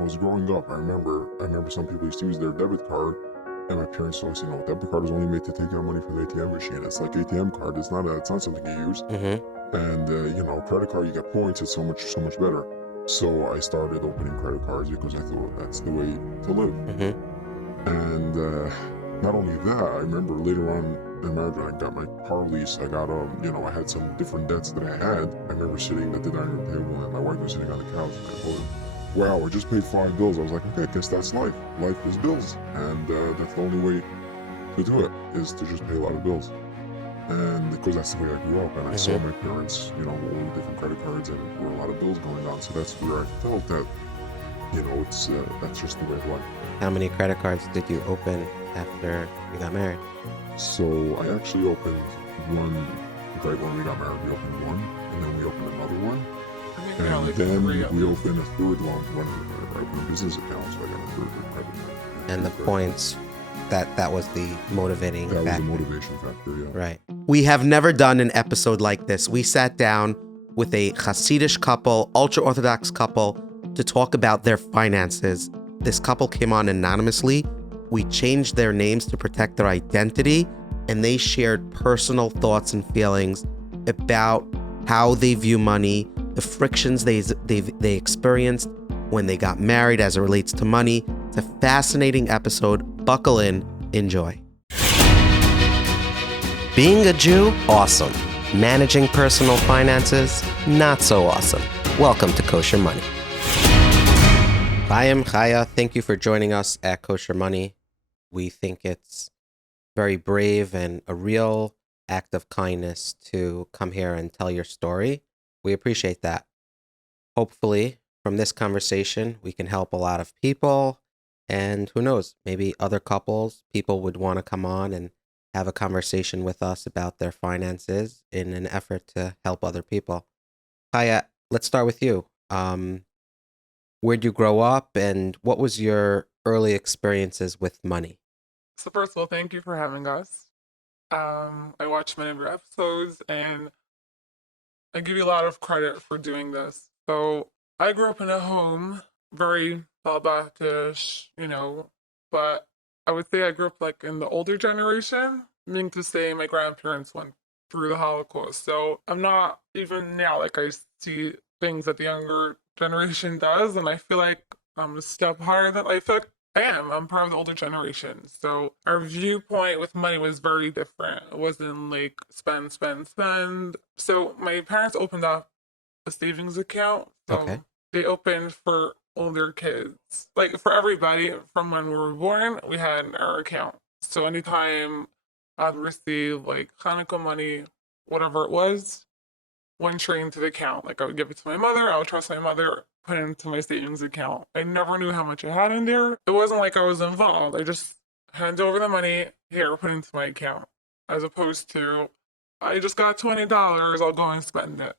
I was growing up, I remember some people used to use their debit card, and my parents told us, debit card is only made to take out money from the ATM machine. It's like ATM card. It's not something you use. And credit card, you get points. It's so much better. So I started opening credit cards because I thought that's the way to live. And not only that, I remember later on in marriage when I got my car lease, I got I had some different debts that I had. I remember sitting at the dining room table and my wife was sitting on the couch and I told her, wow, I just paid 5 bills. I was like, okay, I guess that's life. Life is bills. And that's the only way to do it, is to just pay a lot of bills. And because that's the way I grew up, and I saw my parents, all the different credit cards, and there were a lot of bills going on. So that's where I felt that, that's just the way of life. How many credit cards did you open after you got married? So I actually opened one right when we got married. We opened one, and then we opened another one. And then we opened a third one when I opened a business account, so I got a third credit card. And the points, that was the motivating factor. That was the motivation factor, yeah. Right. We have never done an episode like this. We sat down with a Hasidic couple, ultra-Orthodox couple, to talk about their finances. This couple came on anonymously. We changed their names to protect their identity, and they shared personal thoughts and feelings about how they view money, the frictions they experienced when they got married as it relates to money. It's a fascinating episode. Buckle in. Enjoy. Being a Jew, awesome. Managing personal finances, not so awesome. Welcome to Kosher Money. Lchaim, Chaya, thank you for joining us at Kosher Money. We think it's very brave and a real act of kindness to come here and tell your story. We appreciate that. Hopefully, from this conversation, we can help a lot of people. And who knows, maybe other couples, people would want to come on and have a conversation with us about their finances in an effort to help other people. Chaya, let's start with you. Where'd you grow up, and what was your early experiences with money? So first of all, thank you for having us. I watched many of your episodes, and I give you a lot of credit for doing this. So I grew up in a home, very Baptist, but I would say I grew up like in the older generation, meaning to say my grandparents went through the Holocaust. So I'm not even now, like I see things that the younger generation does, and I feel like I'm a step higher than I feel like I am. I'm part of the older generation. So our viewpoint with money was very different. It wasn't like spend, spend, spend. So my parents opened up a savings account. So they opened for older kids. Like for everybody from when we were born, we had our account. So anytime I'd receive like Hanukkah money, whatever it was, went straight into the account. Like I would give it to my mother, I would trust my mother, put it into my savings account. I never knew how much I had in there. It wasn't like I was involved. I just hand over the money, here, put it into my account. As opposed to, I just got $20, I'll go and spend it,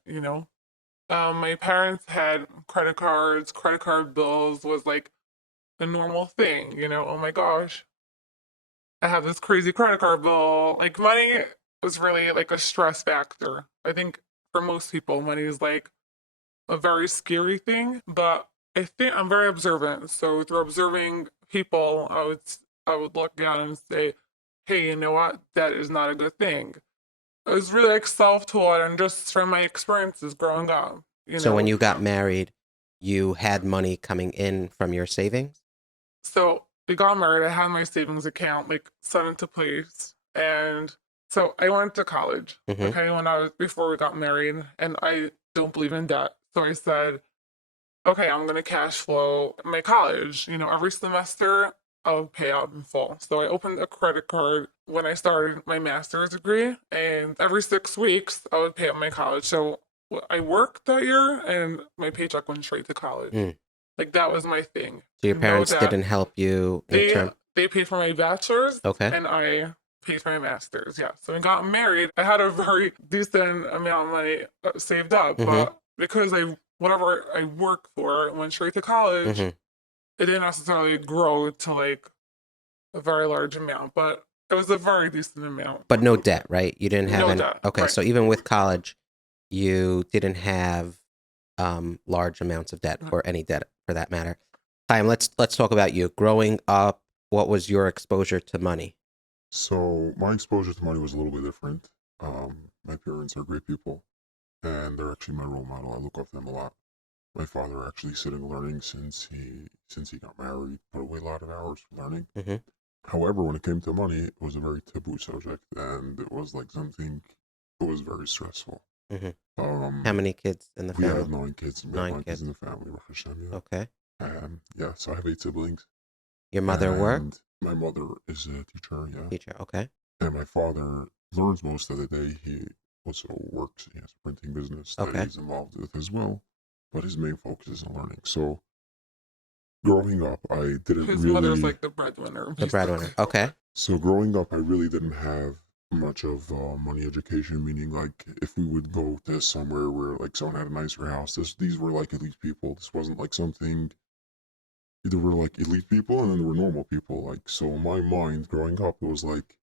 My parents had credit cards. Credit card bills was like a normal thing, oh my gosh, I have this crazy credit card bill. Like money was really like a stress factor. I think for most people, money is like a very scary thing, but I think I'm very observant. So through observing people, I would look at and say, hey, you know what? That is not a good thing. It was really like self-taught and just from my experiences growing up. So when you got married, you had money coming in from your savings? So we got married. I had my savings account like set into place. And so I went to college, before we got married, and I don't believe in debt. So I said, okay, I'm going to cash flow my college. Every semester I would pay out in full. So I opened a credit card when I started my master's degree, and every 6 weeks I would pay up my college. So I worked that year, and my paycheck went straight to college. Like that was my thing. So your parents didn't help you They paid for my bachelor's, Okay. and I paid for my master's. Yeah. So we got married. I had a very decent amount of money saved up, but because whatever I worked for went straight to college, it didn't necessarily grow to like a very large amount, but it was a very decent amount. But no debt, right? You didn't have debt. Okay, Right. So even with college, you didn't have large amounts of debt or any debt for that matter. Chaim, let's talk about you. Growing up, what was your exposure to money? So my exposure to money was a little bit different. My parents are great people, and they're actually my role model. I look up to them a lot. My father actually sitting learning since he got married, put away a lot of hours learning. Mm-hmm. However, when it came to money, it was a very taboo subject, and it was like something that was very stressful. Mm-hmm. How many kids in the We family? have 9 kids. We have 9 kids in the family, Baruch Hashem, yeah. Okay. Yeah, so I have 8 siblings. Your mother worked? My mother is a teacher, yeah. Teacher, okay. And my father learns most of the day. He also works. He has a printing business that Okay. he's involved with as well. But his main focus is on learning. So growing up, I didn't His really... mother's like the breadwinner. The breadwinner, okay. So growing up, I really didn't have much of money education, meaning like if we would go to somewhere where like someone had a nicer house, these were like elite people. This wasn't like something... There were like elite people and then there were normal people. Like, so in my mind growing up, it was like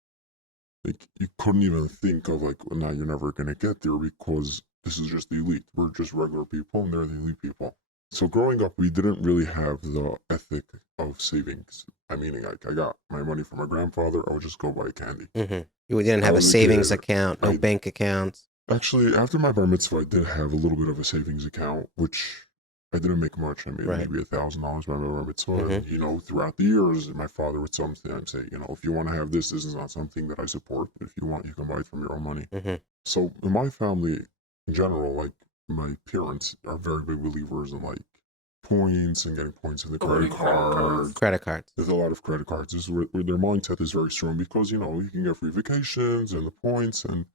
you couldn't even think of like, well, now you're never going to get there because this is just the elite. We're just regular people and they're the elite people. So growing up, we didn't really have the ethic of savings. I mean, like I got my money from my grandfather. I would just go buy candy. Mm-hmm. You didn't have a was a savings kid. account, no bank accounts. Actually, after my bar mitzvah, I did have a little bit of a savings account, which I didn't make much. I made Right. maybe $1,000 by my bar mitzvah. And, Mhm. you know, throughout the years, my father would sometimes say, you know, if you want to have this, this is not something that I support. If you want, you can buy it from your own money. Mm-hmm. So in my family, in general, like my parents are very big believers in like points and getting points in the credit card. Credit cards. There's a lot of credit cards. This is where their mindset is very strong because, you know, you can get free vacations and the points, and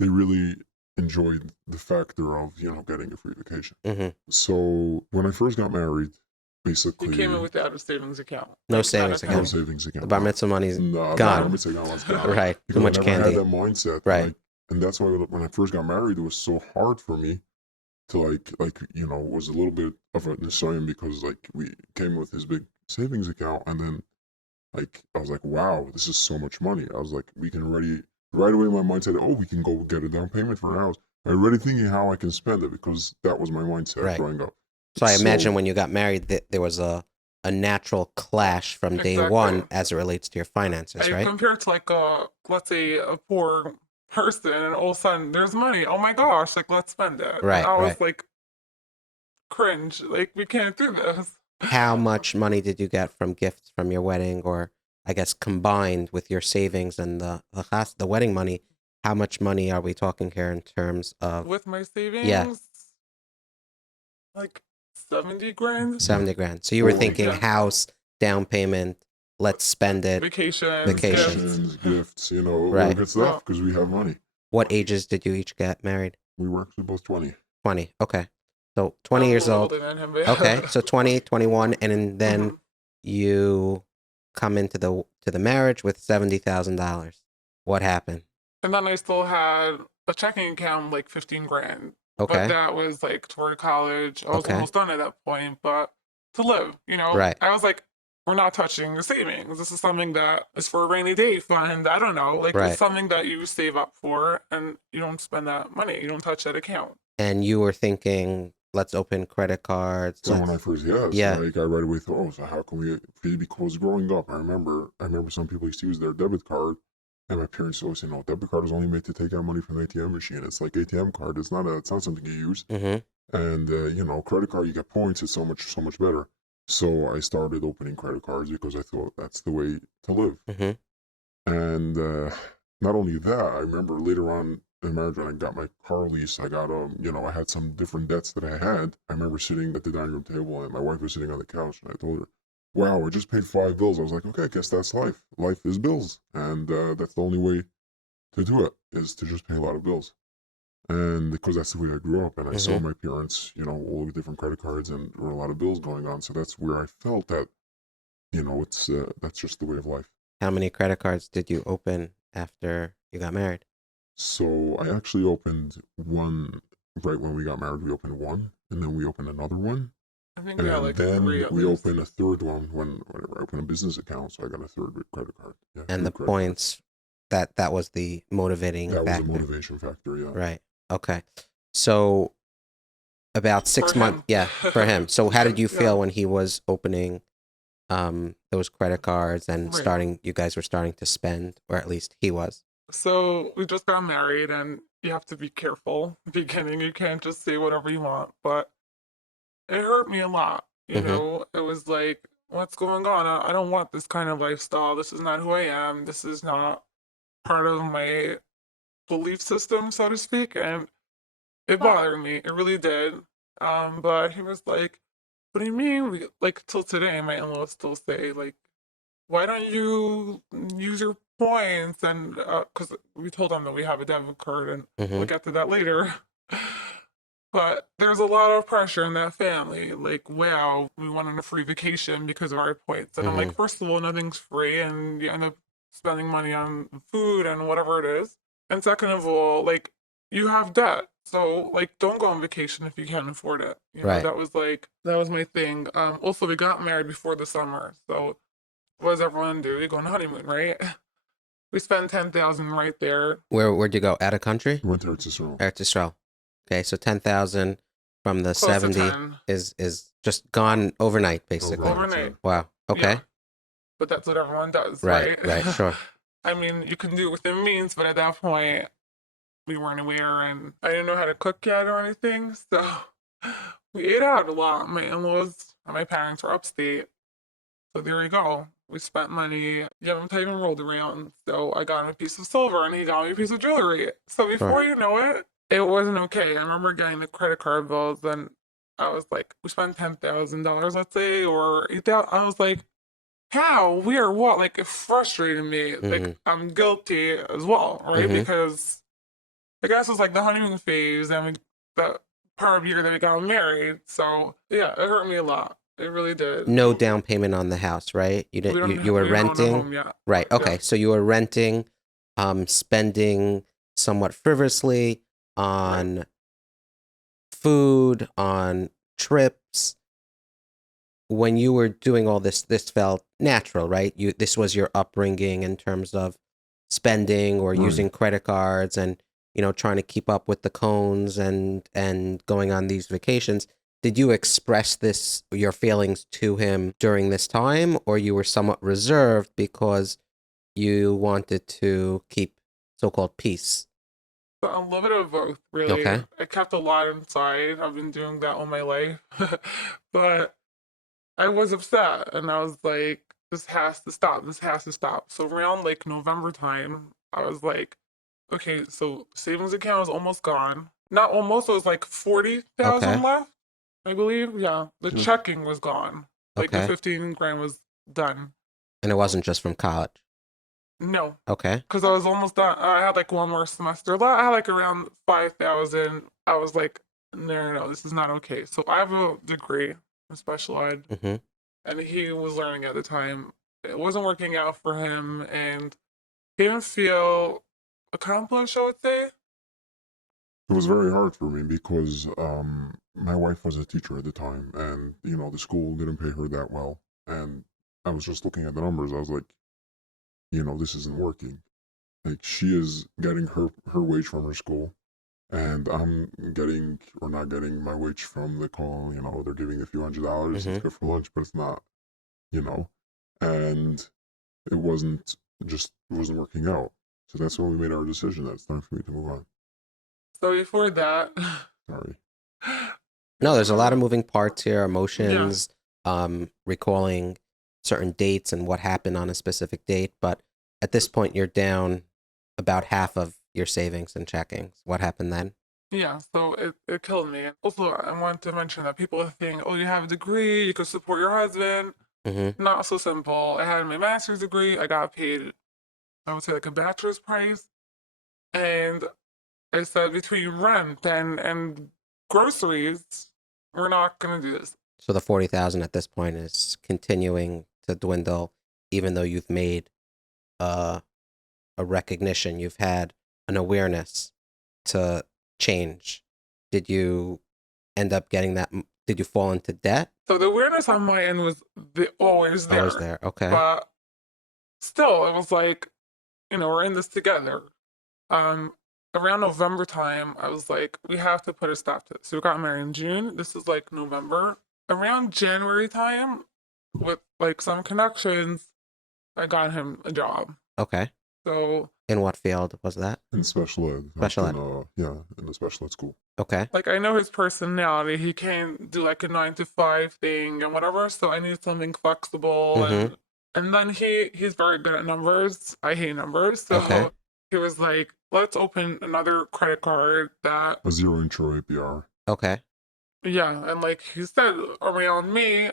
they really enjoyed the factor of, you know, getting a free vacation. Mm-hmm. So when I first got married, basically... You came in without a savings account. No savings No account. savings account. The bar mitzvah money's No, the gone. bar mitzvah account was gone. Right. Too Because much I never candy. had that mindset. Right. Like, and that's why when I first got married, it was so hard for me to like you know, it was a little bit of a Lchaim because like we came with this big savings account, and then like I was like, wow, this is so much money. I was like, we can already right away. My mind said, oh, we can go get a down payment for a house. I already thinking how I can spend it because that was my mindset Right. growing up. So I imagine when you got married that there was a natural clash from day Exactly. one as it relates to your finances, right? Compared to like let's say a poor person, and all of a sudden there's money. Oh my gosh, like let's spend it. Right, And I was right. like, cringe. Like we can't do this. How much money did you get from gifts from your wedding, or I guess combined with your savings and the wedding money? How much money are we talking here in terms of With my savings? Like 70 grand. 70 grand? So you were Oh, thinking yeah. house, down payment, let's spend it. Vacations. Vacations. Gifts, you know, Right. all good stuff because we have money. What ages did you each get married? We were actually both 20. 20. Okay. So 20 I'm years a little old. older than him, but Okay. So 20, 21, and then Mhm. you come into the marriage with $70,000. What happened? And then I still had a checking account, like 15 grand. But Okay. that was like toward college. I was Okay. almost done at that point, but to live, you know? Right. I was like, we're not touching the savings. This is something that is for a rainy day fund. I don't know. Like Right. it's something that you save up for and you don't spend that money. You don't touch that account. And you were thinking, let's open credit cards. So when I first, Yeah. like I right away thought, oh, so how can we, because growing up, I remember some people used to use their debit card, and my parents always say, no, debit card is only made to take out money from the ATM machine. It's like ATM card. It's not something you use. Mm-hmm. And, you know, credit card, you get points. It's so much better. So I started opening credit cards because I thought that's the way to live. Mm-hmm. And not only that, I remember later on in marriage when I got my car lease, I got, you know, I had some different debts that I had. I remember sitting at the dining room table and my wife was sitting on the couch, and I told her, wow, I just paid 5 bills. I was like, okay, I guess that's life. Life is bills. And that's the only way to do it, is to just pay a lot of bills. And because that's the way I grew up, and I saw my parents, you know, all the different credit cards, and there were a lot of bills going on. So that's where I felt that, you know, it's that's just the way of life. How many credit cards did you open after you got married? So I actually opened one right when we got married. We opened one, and then we opened another one. I think And we had like then 3 at we least. opened a third one whenever I opened a business account. So I got a third credit card. Yeah, And the three credit points, that was the motivating cards. That was factor. a motivation factor, yeah. Right. Okay. So About for 6 months. him. Yeah, for him. So how did you Yeah, feel when he was opening those credit cards and right. you guys were starting to spend, or at least he was? So we just got married, and you have to be careful. Beginning, you can't just say whatever you want, but it hurt me a lot. Mm-hmm. It was like, what's going on? I don't want this kind of lifestyle. This is not who I am. This is not part of my belief system, so to speak. And it bothered me. It really did. But he was like, what do you mean? Like, till today, my in-laws still say, like, why don't you use your points? And because we told them that we have a debit card, and Mm-hmm. we'll get to that later. But there's a lot of pressure in that family. Like, wow, we went on a free vacation because of our points. And I'm Mm-hmm. like, first of all, nothing's free, and you end up spending money on food and whatever it is. And second of all, like, you have debt. So, like, don't go on vacation if you can't afford it. Right. That was my thing. Also, we got married before the summer. So, what does everyone do? You go on a honeymoon, right? We spent 10,000 right there. Where'd you go? Out of country? He went to Eretz Yisrael. Eretz Yisrael. Okay, so 10,000 from the Close to 70 10 is just gone overnight, basically. overnight. Wow. Okay. Yeah, but that's what everyone does, Right. right? Right. Sure. I mean, you can do it within means, but at that point, we weren't aware, and I didn't know how to cook yet or anything. So we ate out a lot. My in-laws and my parents were upstate. So there you go. We spent money. Yom Tov even rolled around. So I got him a piece of silver, and he got me a piece of jewelry. So before you know it, it wasn't okay. I remember getting the credit card bills, and I was like, we spent $10,000, let's say, or 8,000. I was like, how? Where? What? Like, it frustrated me. Mm-hmm. Like, I'm guilty as well, right? Mm-hmm. Because I guess it was like the honeymoon phase, and the part of year that we got married. So yeah, it hurt me a lot. It really did. No down payment on the house, right? You We didn't. don't. You were We don't own a renting. home yet. Right. Okay. Yeah. So you were renting, spending somewhat frivolously Right. on food, on trips. When you were doing all this felt natural, right? This was your upbringing in terms of spending or Right. using credit cards and trying to keep up with the cones and going on these vacations. Did you express your feelings to him during this time, or you were somewhat reserved because you wanted to keep so-called peace? So a little bit of both, really. Okay. I kept a lot inside. I've been doing that all my life, but I was upset, and I was like, "This has to stop. This has to stop." So around like November time, I was like, "Okay, so savings account is almost gone. Not almost. It was like 40,000 Okay. left, I believe. Yeah, the Mm. checking was gone. Like the Okay. 15 grand was done. And it wasn't just from college. No, Okay. because I was almost done. I had like one more semester left. I had like around 5,000. I was like, no, this is not okay. So I have a degree in special ed, Mm-hmm. and he was learning at the time. It wasn't working out for him, and he didn't feel accomplished, I would say. It was very hard for me because my wife was a teacher at the time, and the school didn't pay her that well. And I was just looking at the numbers. I was like, this isn't working. Like, she is getting her wage from her school, and I'm getting or not getting my wage from the call. They're giving a few $100s. It's Mhm. good for lunch, but it's not. And it wasn't working out. So that's when we made our decision that it's time for me to move on. So before that, Sorry. No, there's a lot of moving parts here, yeah, emotions, recalling certain dates and what happened on a specific date. But at this point, you're down about half of your savings and checkings. What happened then? yeah. So it killed me. Also, I want to mention that people think, oh, you have a degree, you can support your husband. Mm-hmm. Not so simple. I had my master's degree. I got paid, I would say, like a bachelor's price. And I said, between rent and groceries, we're not going to do this. So the 40,000 at this point is continuing to dwindle, even though you've made a recognition, you've had an awareness to change. Did you end up getting that? Did you fall into debt? So the awareness on my end was always Always there. there. Okay. But still, it was like, we're in this together. around November time, I was like, we have to put a stop to this. So we got married in June. This is like November. Around January time, with like some connections, I got him a job. Okay. So In what field was that? In special ed. Special ed. In the special ed school. Okay. like I know his personality. He can't do like a 9 to 5 thing and whatever. So I need something flexible Mhm. and then he's very good at numbers. I hate numbers. So Okay. he was like, let's open another credit card that A zero intro APR. Okay. yeah, and like he said, around me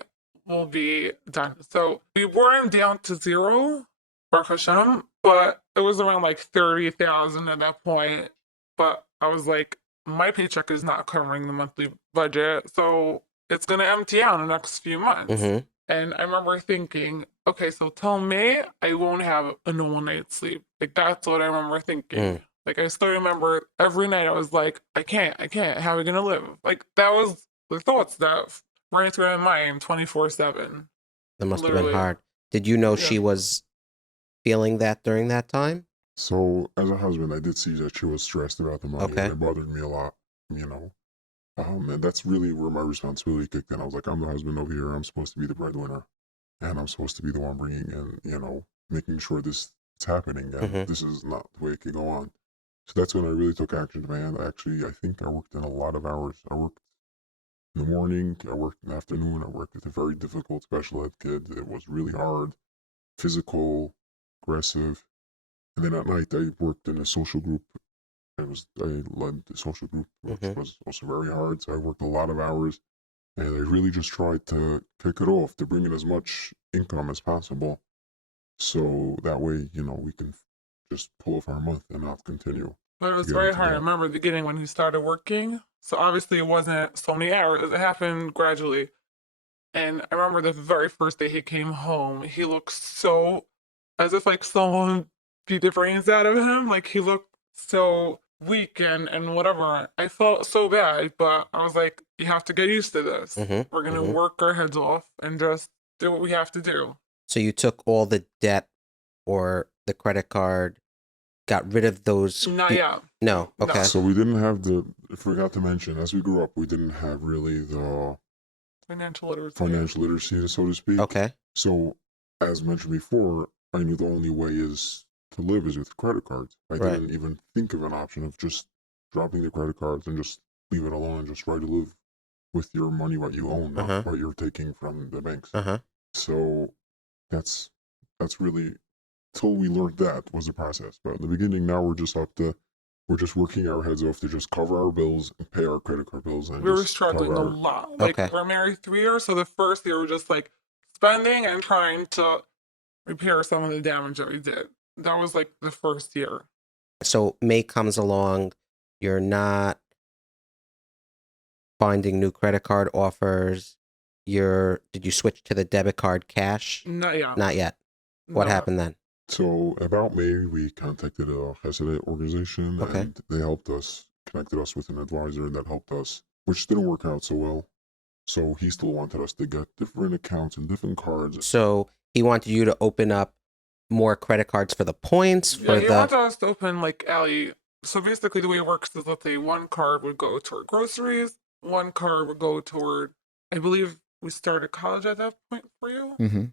will be done. So we weren't down to zero for Hashem, but it was around like 30,000 at that point. But I was like, my paycheck is not covering the monthly budget, so it's gonna empty out in the next few months. Mhm. And I remember thinking, okay, so till May, I won't have a normal night's sleep. Like that's what I remember thinking. Mm. Like I still remember every night I was like, I can't. How are we gonna live? Like that was the thoughts that ran through my mind 24/7. That must have been Literally. hard. Did you know Yeah. she was feeling that during that time? So as a husband, I did see that she was stressed about the money. Okay. And it bothered me a lot, you know. And that's really where my responsibility kicked in. I was like, I'm the husband over here. I'm supposed to be the breadwinner. And I'm supposed to be the one bringing in, making sure this is happening. And Mhm. this is not the way it can go on. So that's when I really took action, man. Actually, I think I worked in a lot of hours. I worked in the morning. I worked in the afternoon. I worked with a very difficult special ed kid. It was really hard, physical, aggressive. And then at night, I worked in a social group. I led the social group, which Mhm. was also very hard. So I worked a lot of hours, and I really just tried to kick it off to bring in as much income as possible, so that way, we can just pull off our month and not continue But it to was get very into hard. I debt. remember the beginning when he started working. So obviously it wasn't so many hours. It happened gradually. And I remember the very first day he came home, he looked so as if like someone beat the brains out of him. Like he looked so weak and whatever. I felt so bad, but I was like, you have to get used to this. Mhm. We're gonna Mhm. work our heads off and just do what we have to do. So you took all the debt or the credit card, got rid of those. Not yet. No. No. Okay. So we didn't have I forgot to mention, as we grew up, we didn't have really the Financial literacy. financial literacy, so to speak. Okay. So, as mentioned before, I knew the only way is to live is with credit cards. I Right. didn't even think of an option of just dropping the credit cards and just leave it alone and just try to live with your money, what you own, not Uh-huh. what you're taking from the banks. Uh-huh. So that's really, till we learned that was the process. But in the beginning, now we're just working our heads off to just cover our bills and pay our credit card bills, and We were just struggling cover a our, lot. Like Okay. we're married 3 years, so the first year we're just like spending and trying to repair some of the damage that we did. That was like the first year. So May comes along, you're not finding new credit card offers. Did you switch to the debit card cash? Not yet. Not yet. What No. happened then? So about May, we contacted a Hasidic organization, Okay. and they helped us, connected us with an advisor that helped us, which didn't work out so well. So he still wanted us to get different accounts and different cards. So he wanted you to open up more credit cards for the points, Yeah, for he the wanted us to open like alley. So basically, the way it works is, let's say one card would go toward groceries, one card would go toward. I believe we started college at that point for you. Mm-hmm.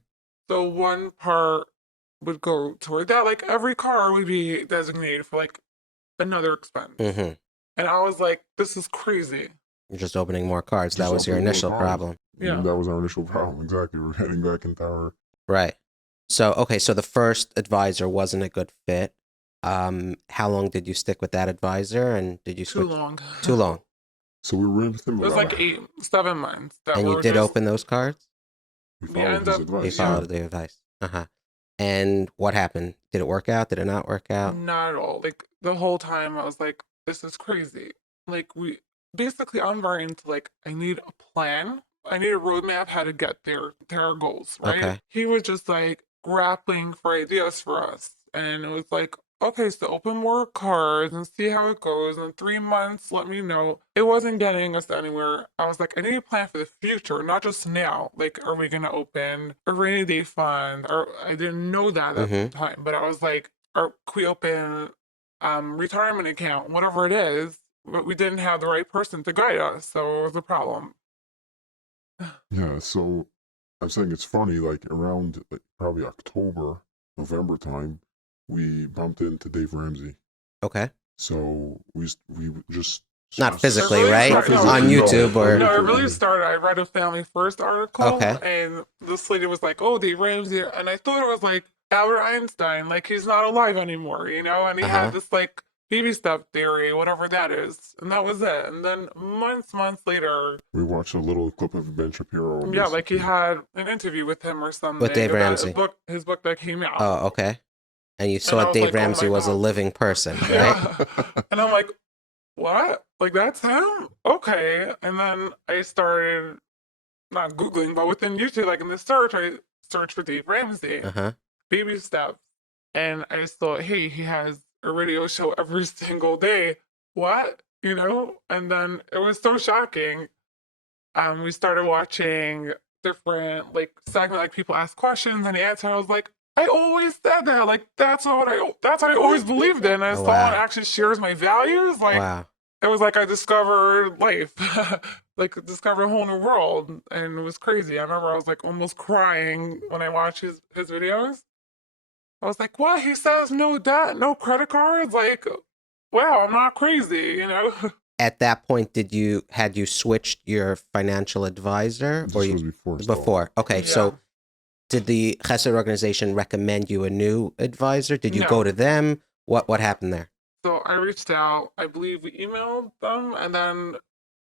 So one part would go toward that. Like every card would be designated for like another expense. Mhm. And I was like, this is crazy. You're just opening more cards. That Just was your opening more initial cards. problem. Yeah. That was our initial problem. Exactly. We're heading back into our. Right. So, okay, so the first advisor wasn't a good fit. How long did you stick with that advisor, and did you Too switch? long. Too long. So we were with him It was about like 7 months. That And we you were did just- open those cards? We we followed end his up- You advice. followed the advice. Uh-huh. And what happened? Did it work out? Did it not work out? Not at all. Like the whole time I was like, this is crazy. Like I'm very into like, I need a plan. I need a roadmap how to get there to our goals, right? Okay. He was just like grappling for ideas for us. And it was like, okay, so open more cards and see how it goes. In 3 months, let me know. It wasn't getting us anywhere. I was like, I need a plan for the future, not just now. Like, are we going to open a rainy day fund? Or I didn't know that at the time, but I was like, can we open retirement account, whatever it is, but we didn't have the right person to guide us, so it was a problem. Yeah, so I'm saying it's funny, like around like probably October, November time, we bumped into Dave Ramsey. Okay. So we just Not It physically, really right? started, no, On YouTube or no, it really started. I read a Family First article, Okay. and this lady was like, "Oh, Dave Ramsey," and I thought it was like Albert Einstein, like he's not alive anymore, you know, and he had this like baby step theory, whatever that is, and that was it. And then months later, we watched a little clip of Ben Shapiro. yeah, like he basically. had an interview with him or something. With Dave about Ramsey. his book that came out. Oh, okay. And you And saw I was Dave like, "Oh Ramsey my was a God." living person, right? Yeah. And I'm like, what? Like that's him? Okay. And then I started not Googling, but within YouTube, like in the search, I searched for Dave Ramsey, Uh-huh. baby steps. And I just thought, hey, he has a radio show every single day. What? You know? And then it was so shocking. We started watching different like segment, like people ask questions and he answered. I was like, I always said that. Like that's what I always believed in. And Oh, someone wow. actually shares my values. Like Wow. it was like I discovered life, like discovered a whole new world, and it was crazy. I remember I was like almost crying when I watched his videos. I was like, what? He says no debt, no credit cards. Like, wow, I'm not crazy, you know. At that point, had you switched your financial advisor This or was before. Still. before? Okay, Yeah. so did the Chesed organization recommend you a new advisor? Did you No. go to them? What happened there? So I reached out. I believe we emailed them, and then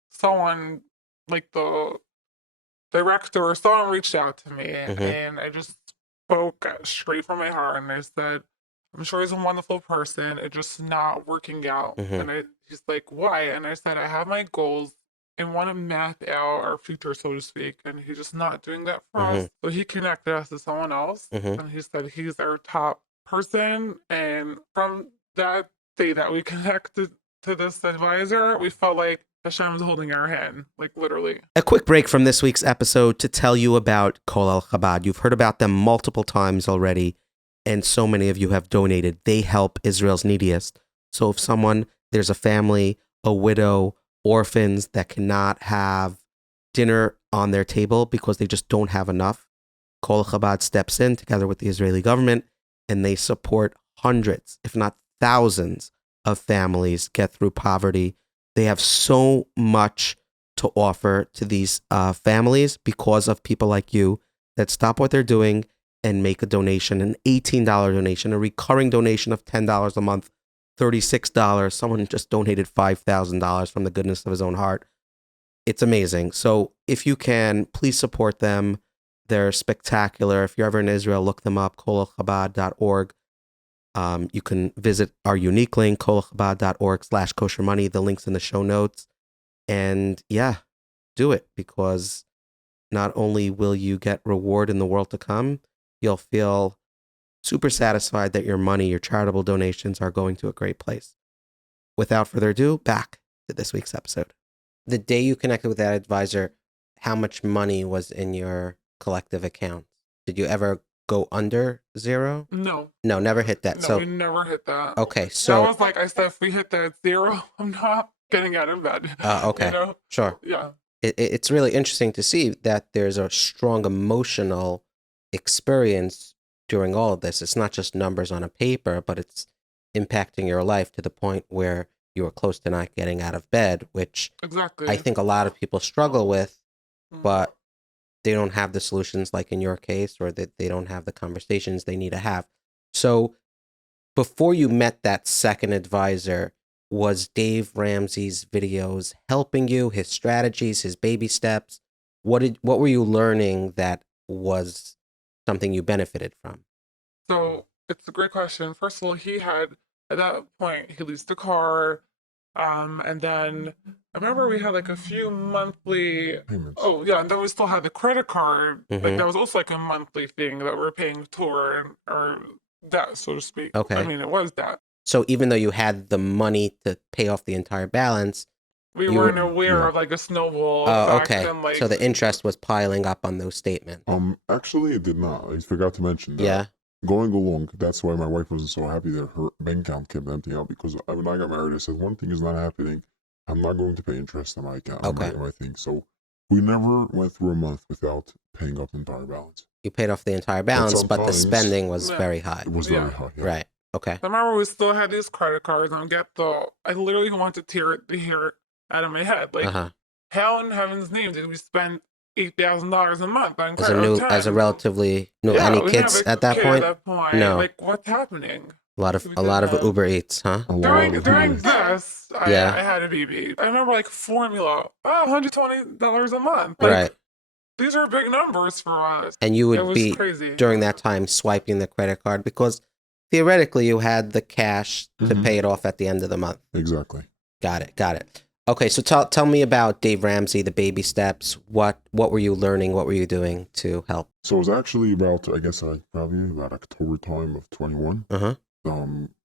someone, like the director or someone, reached out to me, and I just spoke straight from my heart, and I said, "I'm sure he's a wonderful person. It's just not working out." And he's like, "Why?" And I said, "I have my goals and want to map out our future, so to speak." And he's just not doing that for us. So he connected us to someone else, and he said he's our top person. And from that day that we connected to this advisor, we felt like Hashem was holding our hand, like literally. A quick break from this week's episode to tell you about Kol El Chabad. You've heard about them multiple times already, and so many of you have donated. They help Israel's neediest. So if there's a family, a widow, orphans that cannot have dinner on their table because they just don't have enough, Kol El Chabad steps in together with the Israeli government, and they support hundreds, if not thousands, of families get through poverty. They have so much to offer to these families because of people like you that stop what they're doing and make a donation, an $18 donation, a recurring donation of $10 a month, $36. Someone just donated $5,000 from the goodness of his own heart. It's amazing. So if you can, please support them. They're spectacular. If you're ever in Israel, look them up, kolelchabad.org. You can visit our unique link, kolelchabad.org/kosher money. The link's in the show notes. And yeah, do it, because not only will you get reward in the world to come, you'll feel super satisfied that your money, your charitable donations are going to a great place. Without further ado, back to this week's episode. The day you connected with that advisor, how much money was in your collective account? Did you ever go under zero? No, never hit that. we never hit that. Okay, That so was like I said, if we hit that zero, I'm not getting out of bed. okay, You know? sure. Yeah. It's really interesting to see that there's a strong emotional experience during all of this. It's not just numbers on a paper, but it's impacting your life to the point where you are close to not getting out of bed, which Exactly. I think a lot of people struggle with, Mm. but they don't have the solutions like in your case, or that they don't have the conversations they need to have. So before you met that second advisor, was Dave Ramsey's videos helping you, his strategies, his baby steps? What were you learning that was something you benefited from? So it's a great question. First of all, he had at that point he leased a car, and then I remember we had like a few monthly. Payments. Oh yeah, and then we still had the credit card. Like Mhm. that was also like a monthly thing that we're paying toward or debt, so to speak. Okay. I mean, it was that. So even though you had the money to pay off the entire balance, We You weren't were- aware Yeah. of like a snowball oh, effect okay. and like So the interest was piling up on those statements. Actually, it did not. I forgot to mention that. Yeah. going along, that's why my wife wasn't so happy that her bank account kept emptying out, because when I got married, I said, one thing is not happening. I'm not going to pay interest on my account, Okay. on my thing. So we never went through a month without paying off the entire balance. You paid off the entire balance, but the sometimes- spending was Yeah. very high. It was Yeah. very high. Yeah. Right. Okay. I remember we still had these credit cards and I literally wanted to tear the hair out of my head. Like, Uh-huh. how in heaven's name did we spend $8,000 a month on As a credit? as a relatively new, Yeah, any we didn't kids have a at that kid point? At that point. No. Like, what's happening? A lot We of didn't have- Uber Eats, huh? A lot During of this, Yeah. I had a baby. I remember like formula, $120 a month. Like, Right. these are big numbers for us. And you It would was be crazy. during that time swiping the credit card because theoretically you had the cash to Mhm. pay it off at the end of the month. Exactly. Got it. Okay, so tell me about Dave Ramsey, the baby steps. What were you learning? What were you doing to help? So it was actually about, I guess, probably about October time of 21. Uh-huh.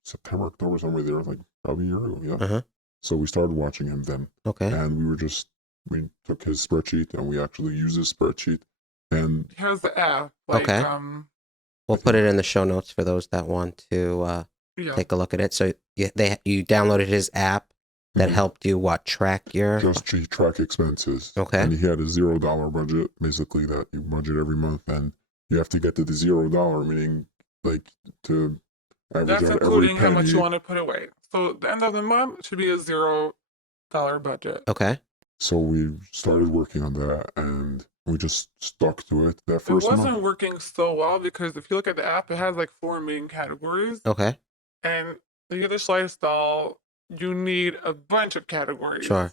September, October, somewhere there, like probably a year ago. Yeah. Uh-huh. So we started watching him then. Okay. And we took his spreadsheet and we actually used his spreadsheet. And He has the app. Like, Okay. We'll put it in the show notes for those that want to yeah. take a look at it. So you downloaded his app that Mhm. helped you track your just to track expenses. Okay. And he had a $0 budget, basically, that you budget every month. And you have to get to the $0, meaning like to average That's out every including how much penny. you want to put away. So the end of the month should be a $0 budget. Okay. So we started working on that and we just stuck to it that It first wasn't month. working so well because if you look at the app, it has like 4 main categories. Okay. And the Yiddish lifestyle, you need a bunch of categories. Sure.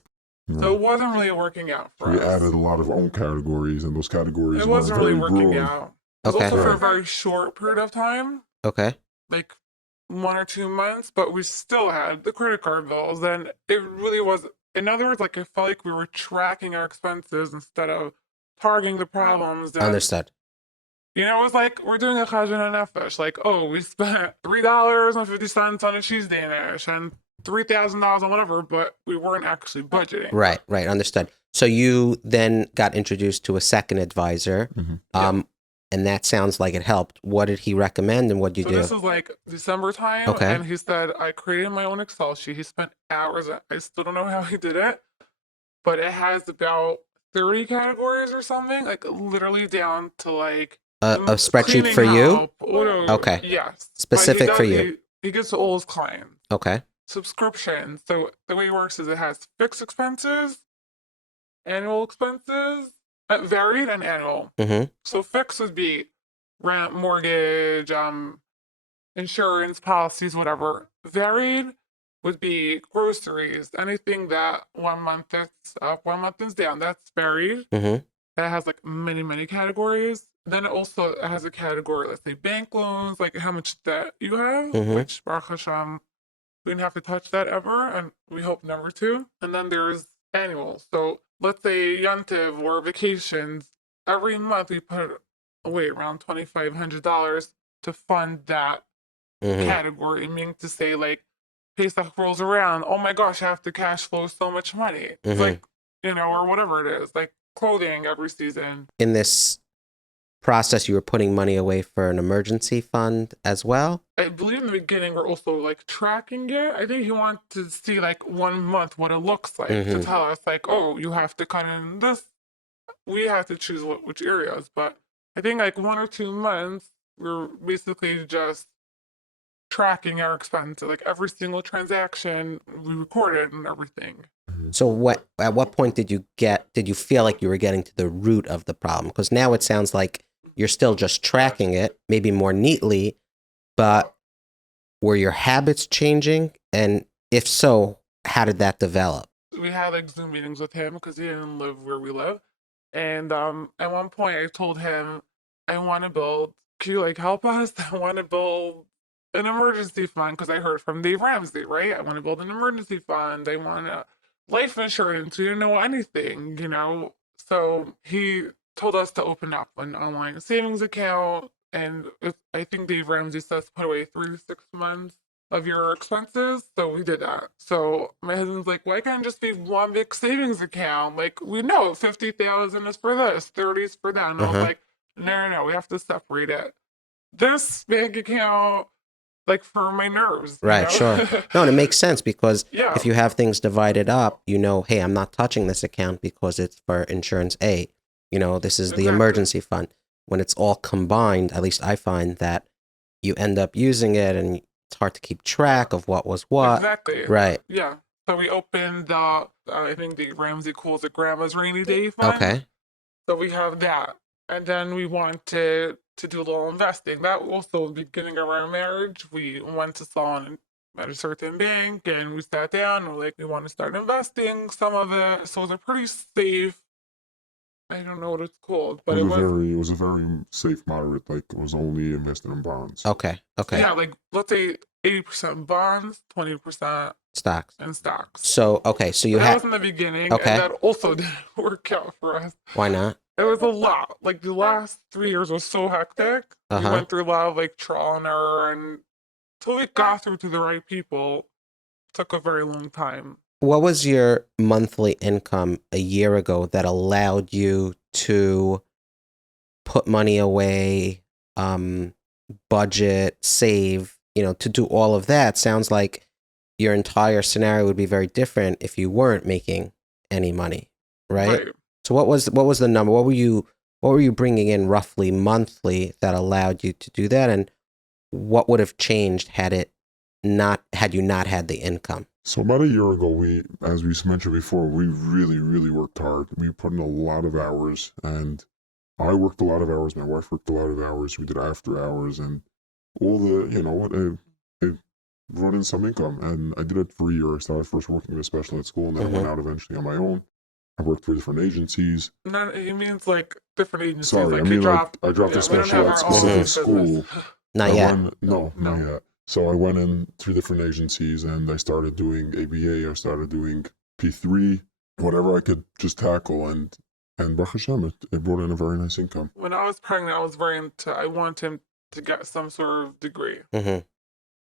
So it wasn't really working out for We us. added a lot of own categories, and those categories It were wasn't very really working broad. out. It was Okay. also for a Right. very short period of time, Okay. like 1 or 2 months, but we still had the credit card bills. And it really was, in other words, like, I felt like we were tracking our expenses instead of targeting the problems. And, Understood. you know, it was like we're doing a chajin and nefesh. Like, oh, we spent $3.50 on a cheese Danish and $3,000 on whatever, but we weren't actually budgeting. Right. Understood. So you then got introduced to a second advisor, Mhm. and that sounds like it helped. What did he recommend, and what did So you do? this was like December time, Okay. and he said I created my own Excel sheet. He spent hours. I still don't know how he did it, but it has about 30 categories or something, like literally down to like A spreadsheet cleaning for you? help, or- Okay. Yes. Specific But for you. He gets to all his clients. Okay. Subscription. So the way it works is it has fixed expenses, annual expenses, varied and annual. Mm-hmm. So fixed would be rent, mortgage, insurance, policies, whatever. Varied would be groceries, anything that 1 month is up, 1 month is down. That's varied. Mm-hmm. That has like many categories. Then it also has a category, let's say bank loans, like how much debt you have, Mhm. which Baruch Hashem, we didn't have to touch that ever, and we hope never to. And then there's annual. So let's say Yontiv or vacations, every month we put away around $2,500 to fund that Mm-hmm. category, meaning to say like Pesach rolls around, oh my gosh, I have to cash flow so much money. It's Mhm. like, you know, or whatever it is, like clothing every season. In this process, you were putting money away for an emergency fund as well? I believe in the beginning we're also like tracking it. I think he wanted to see like 1 month what it looks like to Mhm. tell us like, oh, you have to cut in this. We have to choose which areas. But I think like 1 or 2 months, we're basically just tracking our expenses. Like every single transaction we recorded and everything. So at what point did you feel like you were getting to the root of the problem? Because now it sounds like you're still just tracking it, maybe more neatly, but were your habits changing? And if so, how did that develop? We had like Zoom meetings with him because he didn't live where we live. And at one point I told him, I want to build, can you like help us? I want to build an emergency fund because I heard from Dave Ramsey, right? I want to build an emergency fund. I want life insurance. We didn't know anything, you know? So he told us to open up an online savings account. And I think Dave Ramsey says put away 3 to 6 months of your expenses. So we did that. So my husband's like, why can't it just be one big savings account? Like, we know 50,000 is for this, 30 is for that. And I was Uh-huh. like, no, we have to separate it. this bank account, like for my nerves. Right, sure. No, and it makes sense because Yeah. if you have things divided up, hey, I'm not touching this account because it's for insurance A. This is the Exactly. emergency fund. When it's all combined, at least I find that you end up using it and it's hard to keep track of what was what. Exactly. Right. Yeah. So we opened the, I think the Ramsey calls it Grandma's Rainy Day Fund. Okay. So we have that. And then we wanted to do a little investing. That also, beginning of our marriage, we went to salon at a certain bank and we sat down and we're like, we want to start investing some of it. So it was a pretty safe, I don't know what it's called, but it was a very safe, moderate, like it was only invested in bonds. Okay. Yeah, like let's say 80% bonds, 20% Stocks. in stocks. So, okay, so you That had, was in the beginning, Okay. and that also didn't work out for us. why not? It was a lot. Like the last 3 years was so hectic. We Uh-huh. went through a lot of like trial and error, and till we got through to the right people, took a very long time. What was your monthly income a year ago that allowed you to put money away, budget, save, to do all of that? Sounds like your entire scenario would be very different if you weren't making any money, right? So what was the number? What were you bringing in roughly monthly that allowed you to do that, and what would have changed had you not had the income? So about a year ago, as we mentioned before, we really, really worked hard. We put in a lot of hours, and I worked a lot of hours. My wife worked a lot of hours. We did after hours and all the, it brought in some income. And I did it for a year. I started first working as a special ed school, and then I went out eventually on my own. I worked for different agencies. No, it means like different agencies. Sorry, like I mean I dropped a special ed specific school. Not yet. Not yet. So I went in through different agencies and I started doing ABA, I started doing P3, whatever I could just tackle, and Baruch Hashem, it brought in a very nice income. When I was pregnant, I wanted him to get some sort of degree. Mm-hmm.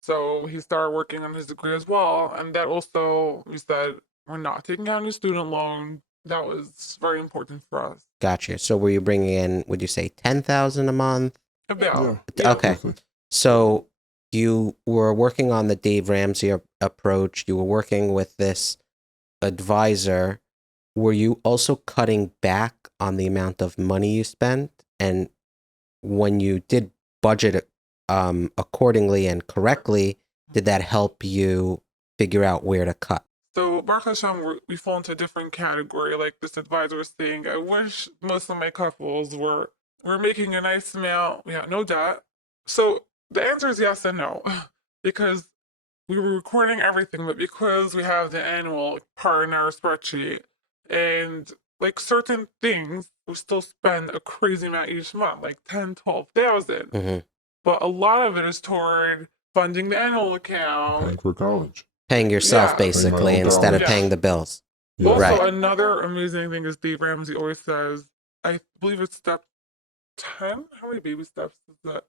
So he started working on his degree as well. And that also, we said, we're not taking out any student loan. That was very important for us. Gotcha. So were you bringing in, would you say 10,000 a month? About. Yeah, Okay. definitely. So you were working on the Dave Ramsey approach. You were working with this advisor. Were you also cutting back on the amount of money you spent? And when you did budget accordingly and correctly, did that help you figure out where to cut? So Baruch Hashem, we fall into a different category. Like this advisor was saying, I wish most of my couples were making a nice amount. We have no debt. So the answer is yes and no, because we were recording everything, but because we have the annual part in our spreadsheet, and like certain things, we still spend a crazy amount each month, like 10, 12,000. Mm-hmm. But a lot of it is toward funding the annual account. Paying for college. Paying yourself, Yeah. basically, Paying my own instead of college. paying the bills. Yeah. Also, Right. another amazing thing is Dave Ramsey always says, I believe it's step 10. How many baby steps is that?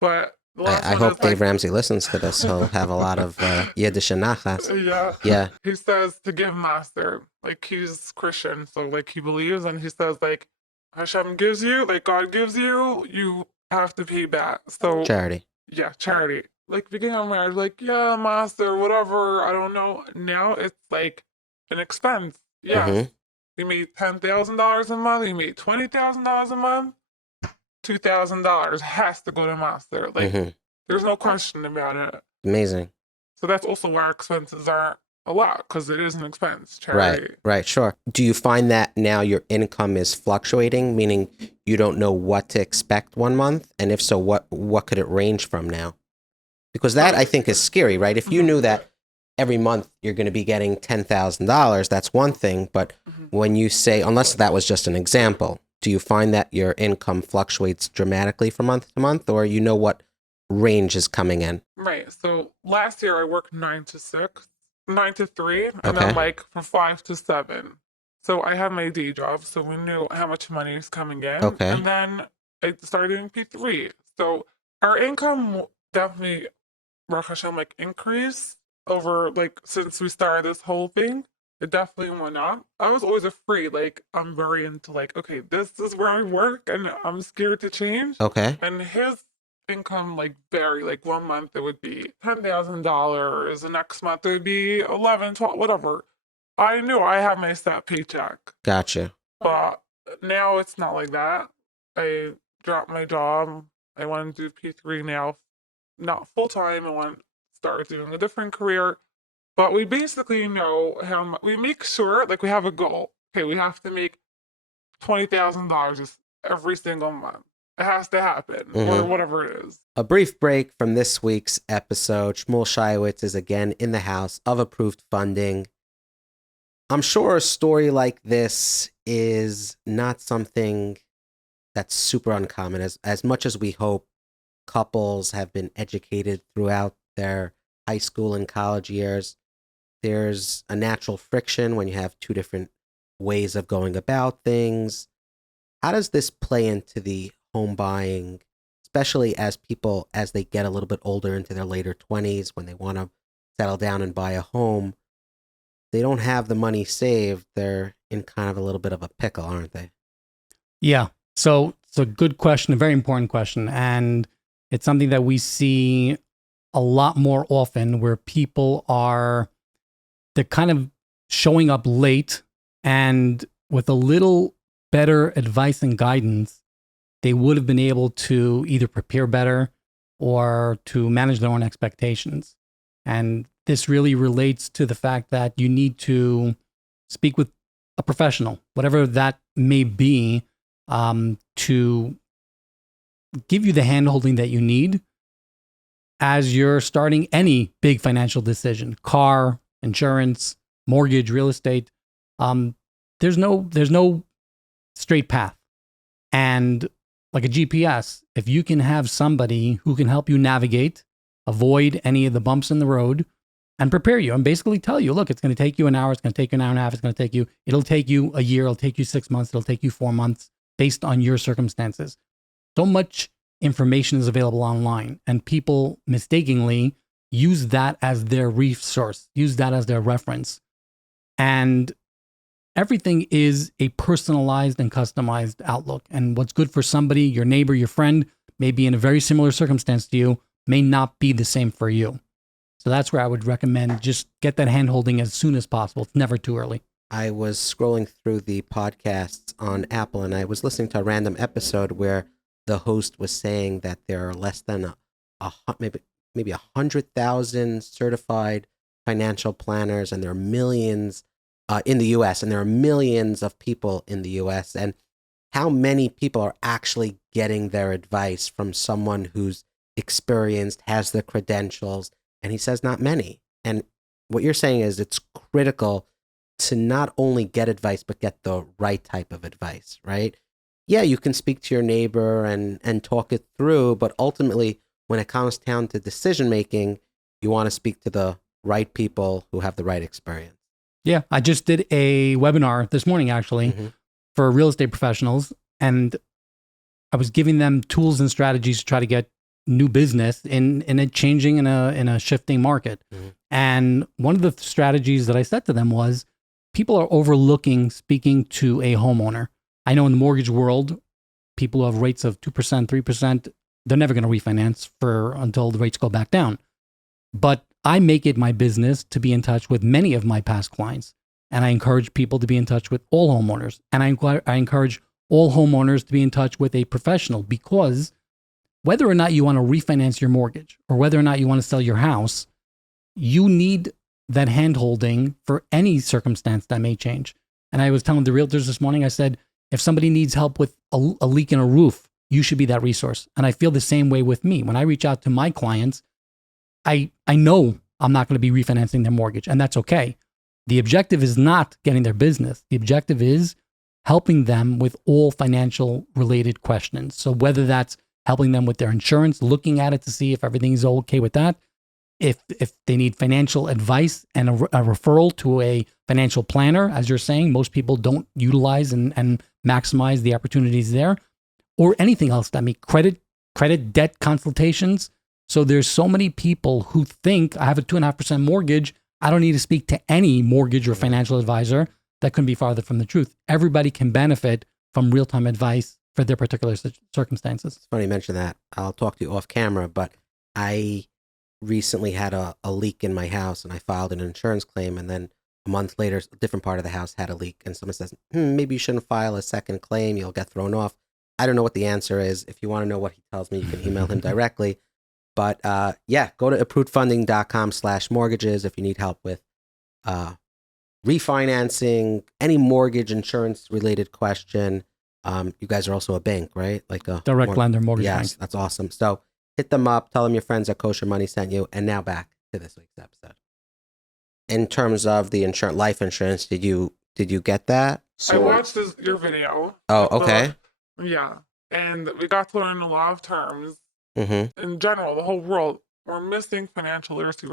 But the last I one hope is Dave like, Ramsey listens to this. He'll have a lot of Yiddish and nachas. yeah. Yeah. He says to give master. Like he's Christian, so like he believes, and he says like Hashem gives you, like God gives you, you have to pay back. So Charity. yeah, charity. Like beginning of marriage, like yeah, master, whatever. I don't know. Now it's like an expense. Yes, Mhm. we made $10,000 a month. We made $20,000 a month. $2,000 has to go to master. Like Mhm. there's no question about it. Amazing. So that's also why our expenses aren't a lot, because it is an expense. Right. Charity. Right. Sure. Do you find that now your income is fluctuating, meaning you don't know what to expect one month? And if so, what could it range from now? Because that I think is scary, right? If you knew that every month you're going to be getting $10,000, that's one thing. But when you say, unless that was just an example, do you find that your income fluctuates dramatically from month to month, or you know what range is coming in? Right. So last year I worked 9 to 6, 9 to 3, and Okay. then like from 5 to 7. So I have my day job, so we knew how much money is coming in. Okay. And then I started doing P3. So our income definitely, Baruch Hashem, like increased over like since we started this whole thing. It definitely went up. I was always afraid, like I'm very into like, okay, this is where I work and I'm scared to change. Okay. And his income like vary. Like one month it would be $10,000, the next month it would be 11, 12, whatever. I knew I had my set paycheck, Gotcha. but now it's not like that. I dropped my job. I want to do P3 now, not full time. I want to start doing a different career. But we basically know how much we make sure, like we have a goal. Okay, we have to make $20,000 every single month. It has to happen, or whatever it is. A brief break from this week's episode. Shmuel Shiwitz is again in the house of approved funding. I'm sure a story like this is not something that's super uncommon. As much as we hope couples have been educated throughout their high school and college years, there's a natural friction when you have two different ways of going about things. How does this play into the home buying, especially as people, as they get a little bit older into their later 20s, when they want to settle down and buy a home? They don't have the money saved. They're in kind of a little bit of a pickle, aren't they? Yeah. So it's a good question, a very important question. And it's something that we see a lot more often, where people they're kind of showing up late, and with a little better advice and guidance, they would have been able to either prepare better or to manage their own expectations. And this really relates to the fact that you need to speak with a professional, whatever that may be, to give you the handholding that you need as you're starting any big financial decision: car, insurance, mortgage, real estate. There's no straight path. And like a GPS, if you can have somebody who can help you navigate, avoid any of the bumps in the road, and prepare you and basically tell you, look, it's going to take you an hour, it's going to take you an hour and a half, it'll take you a year, it'll take you 6 months, it'll take you 4 months based on your circumstances. So much information is available online, and people mistakenly use that as their resource, use that as their reference. And everything is a personalized and customized outlook. And what's good for somebody, your neighbor, your friend, may be in a very similar circumstance to you, may not be the same for you. So that's where I would recommend just get that handholding as soon as possible. It's never too early. I was scrolling through the podcasts on Apple, and I was listening to a random episode where the host was saying that there are less than maybe 100,000 certified financial planners, and there are millions in the U.S., and there are millions of people in the U.S. And how many people are actually getting their advice from someone who's experienced, has the credentials? And he says not many. And what you're saying is it's critical to not only get advice, but get the right type of advice, right? Yeah, you can speak to your neighbor and talk it through, but ultimately, when it comes down to decision making, you want to speak to the right people who have the right experience. Yeah, I just did a webinar this morning, actually, for real estate professionals, and I was giving them tools and strategies to try to get new business in a changing, in a shifting market. And one of the strategies that I said to them was, people are overlooking speaking to a homeowner. I know in the mortgage world, people who have rates of 2%, 3%, they're never going to refinance until the rates go back down. But I make it my business to be in touch with many of my past clients. And I encourage people to be in touch with all homeowners. And I encourage all homeowners to be in touch with a professional, because whether or not you want to refinance your mortgage or whether or not you want to sell your house, you need that handholding for any circumstance that may change. And I was telling the realtors this morning, I said, if somebody needs help with a leak in a roof, you should be that resource. And I feel the same way with me. When I reach out to my clients, I know I'm not going to be refinancing their mortgage, and that's okay. The objective is not getting their business. The objective is helping them with all financial related questions. So whether that's helping them with their insurance, looking at it to see if everything's okay with that, if they need financial advice and a referral to a financial planner, as you're saying, most people don't utilize and maximize the opportunities there, or anything else. I mean, credit, debt consultations. So there's so many people who think, I have a 2.5% mortgage, I don't need to speak to any mortgage or financial advisor. That couldn't be farther from the truth. Everybody can benefit from real-time advice for their particular circumstances. It's funny you mention that. I'll talk to you off camera, but I recently had a leak in my house and I filed an insurance claim, and then a month later, a different part of the house had a leak, and someone says, maybe you shouldn't file a second claim. You'll get thrown off. I don't know what the answer is. If you want to know what he tells me, you can email him directly. But yeah, go to approvedfunding.com/mortgages if you need help with refinancing, any mortgage insurance related question. You guys are also a bank, right? Like a Direct lender mortgage bank. Yes, that's awesome. So hit them up. Tell them your friends at Kosher Money sent you. And now back to this week's episode. In terms of the life insurance, did you get that? I watched your video. Oh, okay. Yeah, and we got to learn a lot of terms. Mm-hmm. In general, the whole world, we're missing financial literacy.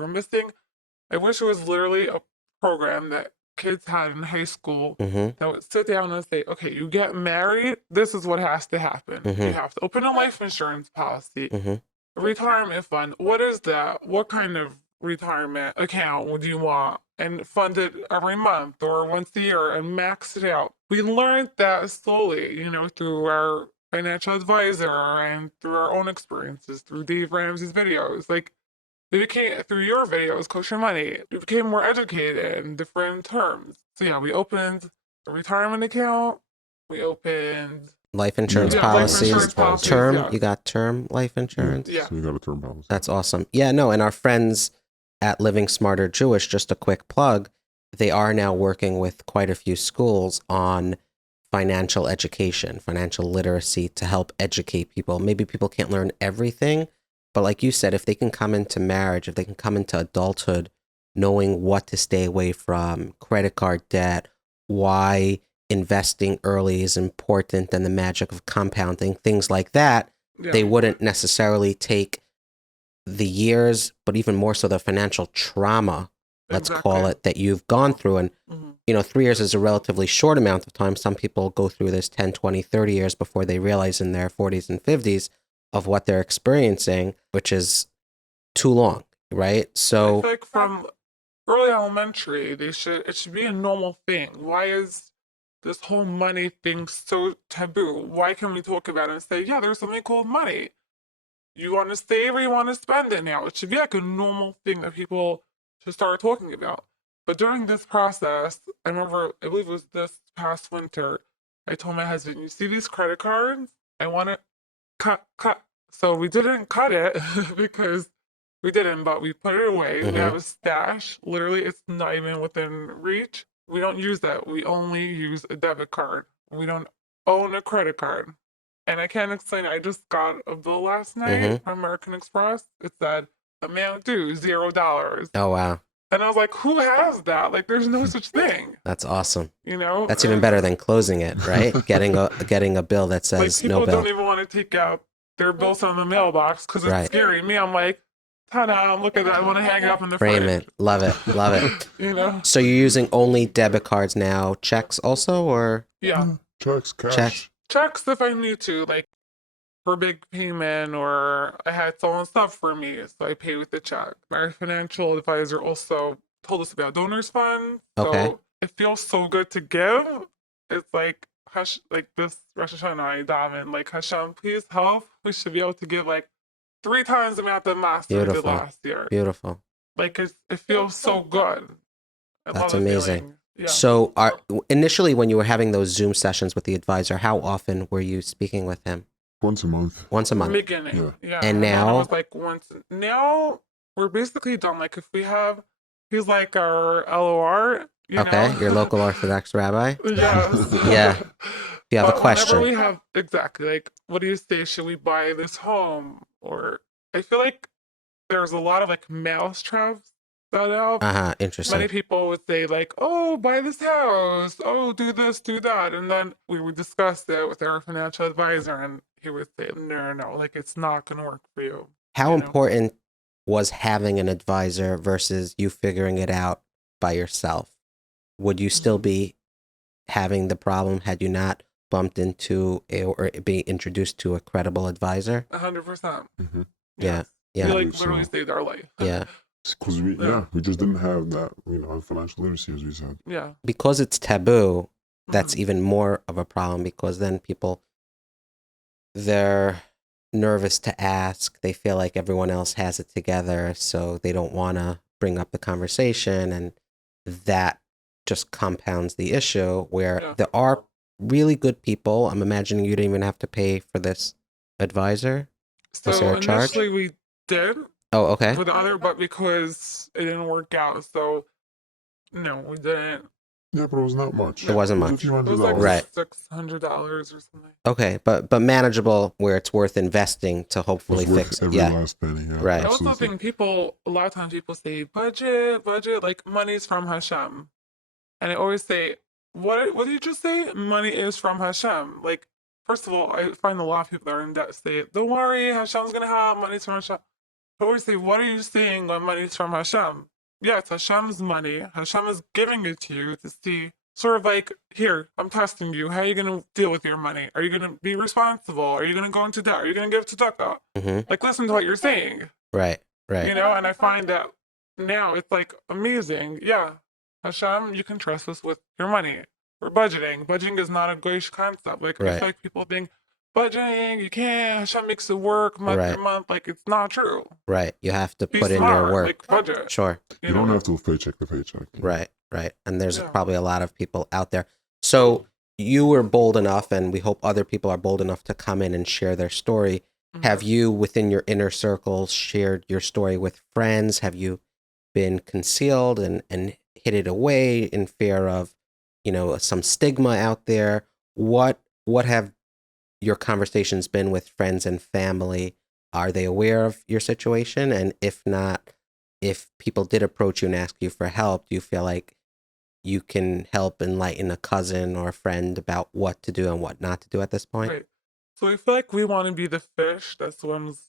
I wish it was literally a program that kids had in high school that would sit down and say, okay, you get married, this is what has to happen. You have to open a life insurance policy, a retirement fund. What is that? What kind of retirement account would you want? And fund it every month or once a year and max it out. We learned that slowly, through our financial advisor and through our own experiences, through Dave Ramsey's videos. Like, we became, through your videos, Kosher Money, we became more educated in different terms. So yeah, we opened a retirement account. We opened life insurance policies. Term, yeah. You got term life insurance? Yeah. So you got a term policy. That's awesome. Yeah, no, and our friends at Living Smarter Jewish, just a quick plug, they are now working with quite a few schools on financial education, financial literacy to help educate people. Maybe people can't learn everything, but like you said, if they can come into marriage, if they can come into adulthood knowing what to stay away from, credit card debt, why investing early is important, and the magic of compounding, things like that, they wouldn't necessarily take the years, but even more so the financial trauma, let's call it, that you've gone through. And, 3 years is a relatively short amount of time. Some people go through this 10, 20, 30 years before they realize in their 40s and 50s of what they're experiencing, which is too long, right? So I think from early elementary, it should be a normal thing. Why is this whole money thing so taboo? Why can we talk about it and say, yeah, there's something called money? You want to save or you want to spend it now? It should be like a normal thing that people should start talking about. But during this process, I remember, I believe it was this past winter, I told my husband, you see these credit cards? I want to cut. So we didn't cut it because we didn't, but we put it away. We have a stash. Literally, it's not even within reach. We don't use that. We only use a debit card. We don't own a credit card. And I can't explain it. I just got a bill last night from American Express. It said, amount due, $0. Oh, wow. And I was like, who has that? Like, there's no such thing. That's awesome. That's And even better than closing it, right? getting a bill that says people no bill. don't even want to take out their bills from the mailbox because it's scary. Me, I'm like, ta-da, look at that. I want to hang it up in the Frame fridge. it. Love it. Love it. So you're using only debit cards now, checks also, or? Yeah. Checks, cash. Checks if I need to, like for a big payment, or I had someone stuff for me, so I pay with the check. My financial advisor also told us about donors fund. So it feels so good to give. It's like like this Rosh Hashanah, I daven, like, Hashem, please help. We should be able to give like 3 times the amount that Master did last year. Beautiful. Like it feels so good. That's amazing. Yeah. So initially when you were having those Zoom sessions with the advisor, how often were you speaking with him? Once a month. Once a month. Beginning. Yeah. And now? It was like once. Now we're basically done. Like if we have, he's like our LOR. You know? Your local Orthodox rabbi. Yes. Yeah. You have a question. Whenever we have, exactly, like, what do you say? Should we buy this home? Or I feel like there's a lot of like mouse traps set up. Interesting. Many people would say like, oh, buy this house. Oh, do this, do that. And then we would discuss it with our financial advisor and he would say, no, like it's not going to work for you. How important was having an advisor versus you figuring it out by yourself? Would you still be having the problem had you not bumped into or be introduced to a credible advisor? 100%. Mm-hmm. Yeah. We like literally saved our life. Yeah. Because we just didn't have that, financial literacy, as we said. Yeah. Because it's taboo, that's even more of a problem because then people they're nervous to ask. They feel like everyone else has it together, so they don't want to bring up the conversation, and that just compounds the issue where there are really good people. I'm imagining you didn't even have to pay for this advisor. Was there So a charge? initially we did Oh, okay. for the other, but because it didn't work out, so no, we didn't. Yeah, but it was not much. It wasn't was a much. few It was like $100s. Right. $600 or something. Okay, but manageable where it's worth investing to It hopefully was worth fix. every Yeah. last penny. Yeah, Right. I also absolutely. think a lot of times people say budget, like money's from Hashem. And I always say, what did you just say? Money is from Hashem. Like, first of all, I find a lot of people that are in debt say, don't worry, Hashem's going to help, money's from Hashem. I always say, what are you saying when money's from Hashem? Yeah, it's Hashem's money. Hashem is giving it to you to see, sort of like, here, I'm testing you. How are you going to deal with your money? Are you going to be responsible? Are you going to go into debt? Are you going to give tzedakah? Mm-hmm. Like, listen to what you're saying. Right. Right. You know, and I find that now it's like amazing. Yeah, Hashem, you can trust us with your money. We're budgeting. Budgeting is not a goyish concept. Like, I Right. feel like people think, budgeting, you can't, Hashem makes it work month Right. to month. Like, it's not true. Right. You have to Be put in smart, your work. like budget. Sure. You don't have to paycheck to paycheck. Right. Right. And there's Yeah. probably a lot of people out there. So you were bold enough, and we hope other people are bold enough to come in and share their story. Mhm. Have you, within your inner circles, shared your story with friends? Have you been concealed and hid it away in fear of, some stigma out there? What have your conversations been with friends and family? Are they aware of your situation? And if not, if people did approach you and ask you for help, do you feel like you can help enlighten a cousin or a friend about what to do and what not to do at this point? Right. So I feel like we want to be the fish that swims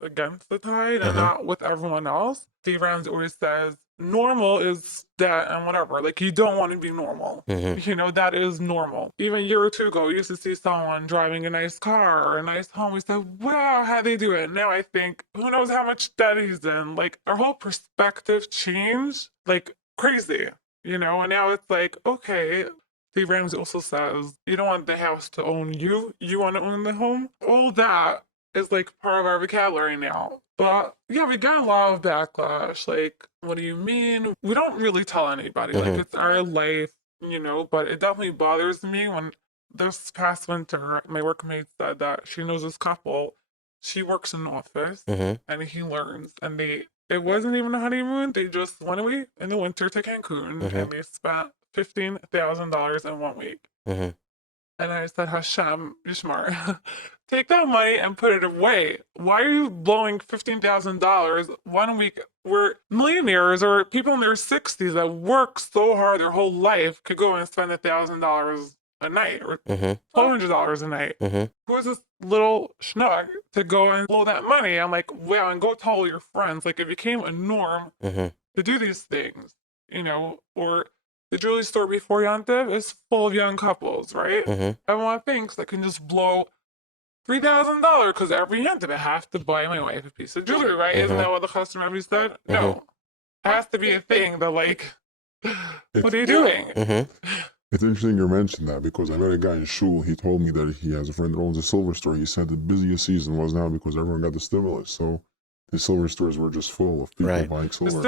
against the tide and not with everyone else. Steve Ramsey always says, normal is that and whatever. Like, you don't want to be normal. Mm-hmm. That is normal. Even a year or two ago, we used to see someone driving a nice car or a nice home. We said, wow, how they do it? Now I think, who knows how much debt he's in? Like, our whole perspective changed like crazy, And now it's like, okay. Steve Ramsey also says, you don't want the house to own you. You want to own the home. All that is like part of our vocabulary now. But yeah, we got a lot of backlash. Like, what do you mean? We don't really tell anybody. Like, it's our life, but it definitely bothers me when this past winter, my workmate said that she knows this couple. She works in an office and he learns. And it wasn't even a honeymoon. They just went away in the winter to Cancun and they spent $15,000 in 1 week. And I said, Hashem, you're smart. Take that money and put it away. Why are you blowing $15,000 1 week? We're millionaires or people in their 60s that work so hard their whole life could go and spend $1,000 a night or $1,200 a night. Who is this little schnook to go and blow that money? I'm like, wow, and go tell all your friends. Like, it became a norm to do these things, or the jewelry store before Yontif is full of young couples, right? Everyone thinks they can just blow $3,000 because every Yontif I have to buy my wife a piece of jewelry, right? Isn't that what the customer always said? No. It has to be a thing that, like, what are you doing? It's interesting you mentioned that because I met a guy in shul. He told me that he has a friend that owns a silver store. He said the busiest season was now because everyone got the stimulus. So the silver stores were just full of people buying silver.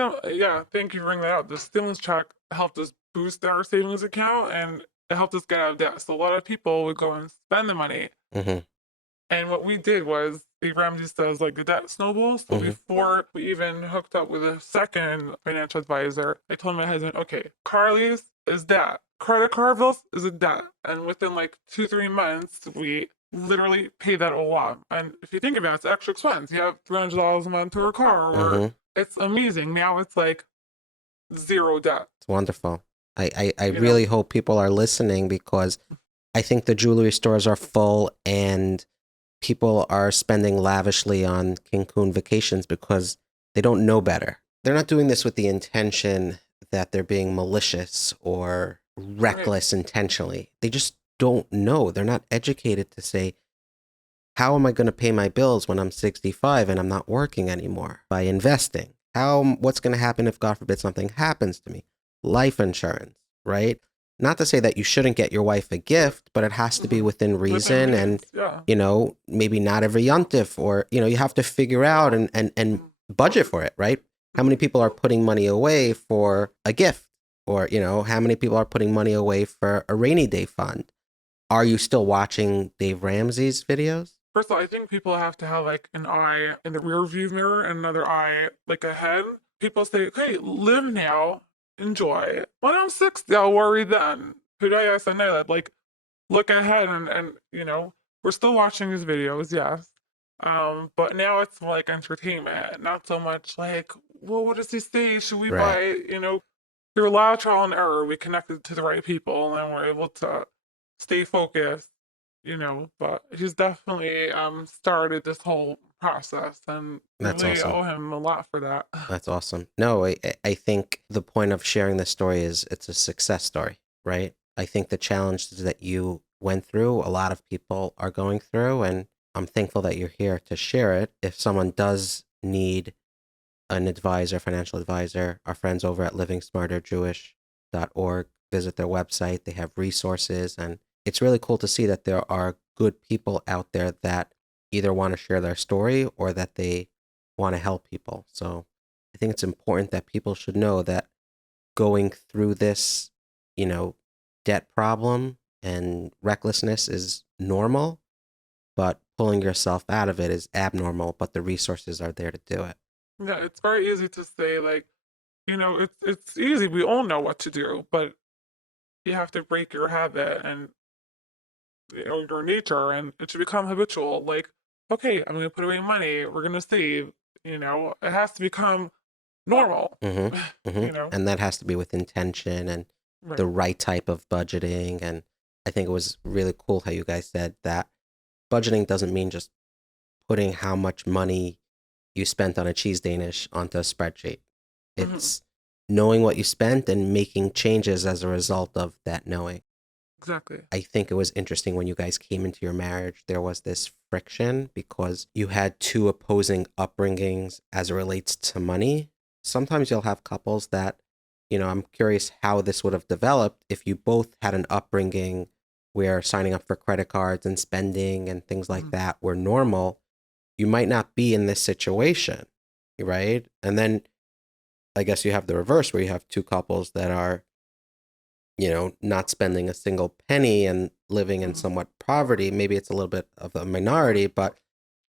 Thank you for bringing that up. The stimulus check helped us boost our savings account and it helped us get out of debt. So a lot of people would go and spend the money. And what we did was, Steve Ramsey says, like, the debt snowballs. So before we even hooked up with a second financial advisor, I told my husband, okay, car lease is debt. Credit card bills is a debt. And within like 2-3 months, we literally pay that all off. And if you think about it, it's extra expense. You have $300 a month to a car. Or it's amazing. Now it's like zero debt. It's wonderful. I really hope people are listening because I think the jewelry stores are full and people are spending lavishly on Cancun vacations because they don't know better. They're not doing this with the intention that they're being malicious or reckless intentionally. They just don't know. They're not educated to say, how am I going to pay my bills when I'm 65 and I'm not working anymore? By investing. What's going to happen if, God forbid, something happens to me? Life insurance, right? not to say that you shouldn't get your wife a gift, but it has to be within reason, and yeah. maybe not every yontif, or you have to figure out and budget for it, right? How many people are putting money away for a gift, or how many people are putting money away for a rainy day fund? Are you still watching Dave Ramsey's videos? First of all, I think people have to have like an eye in the rear view mirror and another eye like ahead. People say, okay, live now, enjoy. When I'm 60, I'll worry then. Hudaya Sanela, like look ahead and we're still watching his videos, yes. But now it's more like entertainment, not so much like, well, what does he say? Should we Right. buy, through a lot of trial and error, we connected to the right people and we're able to stay focused, but he's definitely started this whole process and we That's really awesome. owe him a lot for that. That's awesome. No, I think the point of sharing this story is it's a success story, right? I think the challenges that you went through, a lot of people are going through, and I'm thankful that you're here to share it. If someone does need an advisor, financial advisor, our friends over at livingsmarterjewish.org, visit their website. They have resources, and it's really cool to see that there are good people out there that either want to share their story or that they want to help people. So I think it's important that people should know that going through this, debt problem and recklessness is normal, but pulling yourself out of it is abnormal, but the resources are there to do it. Yeah, it's very easy to say like, it's easy. We all know what to do, but you have to break your habit and your nature, and it should become habitual. Like, okay, I'm gonna put away money. We're gonna save. It has to become normal. Mm-hmm. Mm-hmm. And that has to be with intention and the Right. right type of budgeting. And I think it was really cool how you guys said that budgeting doesn't mean just putting how much money you spent on a cheese Danish onto a spreadsheet. Mhm. It's knowing what you spent and making changes as a result of that knowing. Exactly. I think it was interesting when you guys came into your marriage, there was this friction because you had two opposing upbringings as it relates to money. Sometimes you'll have couples that, I'm curious how this would have developed if you both had an upbringing where signing up for credit cards and spending and things like Mhm. that were normal. You might not be in this situation, right? And then I guess you have the reverse where you have two couples that are not spending a single penny and living in Mhm. somewhat poverty. Maybe it's a little bit of a minority, but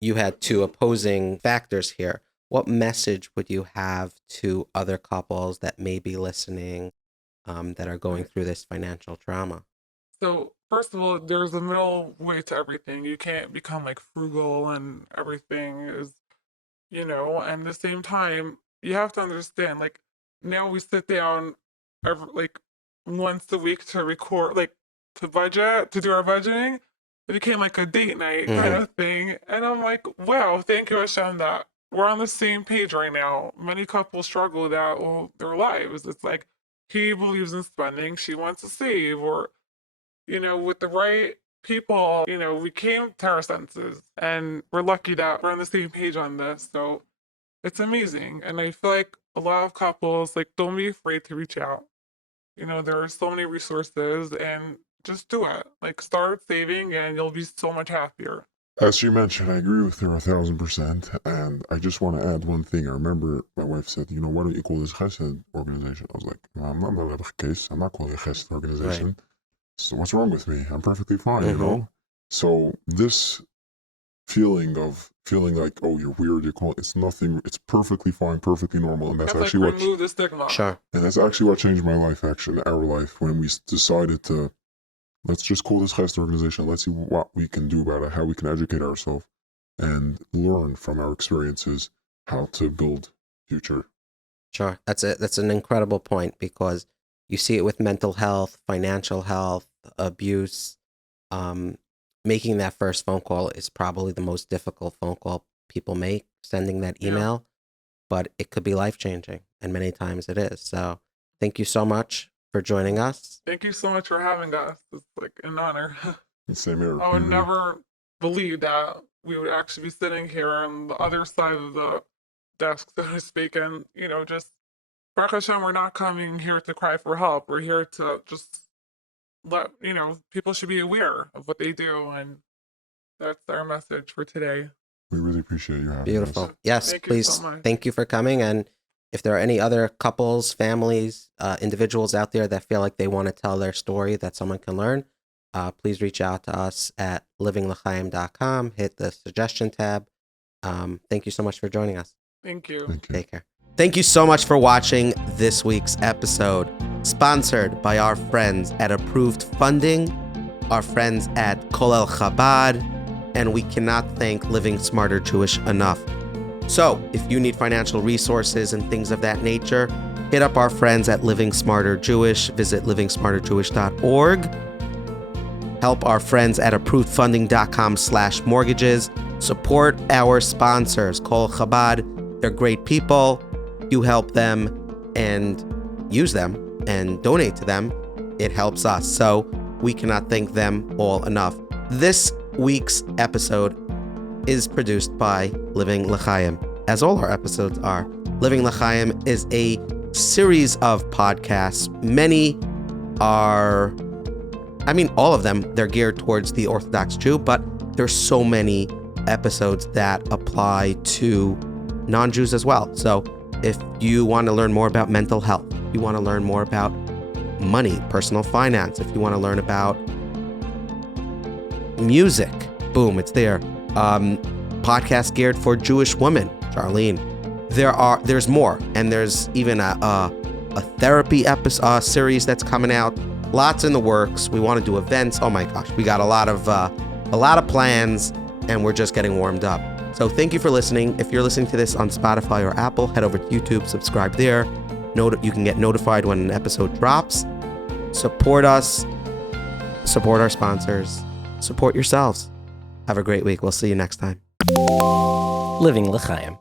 you had two opposing factors here. What message would you have to other couples that may be listening, that are going Right. through this financial trauma? So first of all, there's a middle way to everything. You can't become like frugal and everything is, and at the same time, you have to understand, like now we sit down like once a week to record, like to do our budgeting. It became like a date night kind Mm-hmm. of thing. And I'm like, wow, thank you, Hashem, that we're on the same page right now. Many couples struggle with that all their lives. It's like he believes in spending, she wants to save, or with the right people, we came to our senses and we're lucky that we're on the same page on this. So it's amazing. And I feel like a lot of couples, like, don't be afraid to reach out. There are so many resources and just do it. Like, start saving and you'll be so much happier. As she mentioned, I agree with her 1,000%. And I just want to add one thing. I remember my wife said, why don't you call this chesed organization? I was like, no, I'm not a case. I'm not calling it a chesed organization. Right. So what's wrong with me? I'm perfectly fine, Mm-hmm. So this feeling like, oh, you're weird, it's nothing, it's perfectly fine, perfectly normal. And that's That's like actually remove the stigma. Sure. and that's actually what changed my life, actually, our life, when we decided to, let's just call this chesed organization. Let's see what we can do about it, how we can educate ourselves and learn from our experiences how to build future. Sure. That's an incredible point because you see it with mental health, financial health, abuse. Making that first phone call is probably the most difficult phone call people make, sending that Yeah. email, but it could be life changing, and many times it is. So thank you so much for joining us. Thank you so much for having us. It's like an honor. Same here. I would never believe that we would actually be sitting here on the other side of the desk, so to speak, and just Baruch Hashem, we're not coming here to cry for help. We're here to just people should be aware of what they do, and that's our message for today. We really appreciate you having Beautiful. us. Yes, Thank you please. so much. Thank you for coming. And if there are any other couples, families, individuals out there that feel like they want to tell their story that someone can learn, please reach out to us at livinglchaim.com. Hit the suggestion tab. Thank you so much for joining us. Thank you. Thank you. Take care. Thank you so much for watching this week's episode, sponsored by our friends at Approved Funding, our friends at Kolel Chabad, and we cannot thank Living Smarter Jewish enough. So, if you need financial resources and things of that nature, hit up our friends at Living Smarter Jewish. Visit livingsmarterjewish.org. Help our friends at approvedfunding.com/mortgages. Support our sponsors, Kol Chabad. They're great people. You help them and use them and donate to them. It helps us. So we cannot thank them all enough. This week's episode is produced by Living Lchaim, as all our episodes are. Living Lchaim is a series of podcasts. Many are, all of them, they're geared towards the Orthodox Jew, but there's so many episodes that apply to non-Jews as well. So if you want to learn more about mental health, you want to learn more about money, personal finance, if you want to learn about music, boom, it's there. Podcast geared for Jewish women, Charlene. There's more, and there's even a therapy episode series that's coming out. Lots in the works. We want to do events. Oh my gosh, we got a lot of plans, and we're just getting warmed up. So thank you for listening. If you're listening to this on Spotify or Apple, head over to YouTube, subscribe there. You can get notified when an episode drops. Support us. Support our sponsors. Support yourselves. Have a great week. We'll see you next time. Living Lchaim.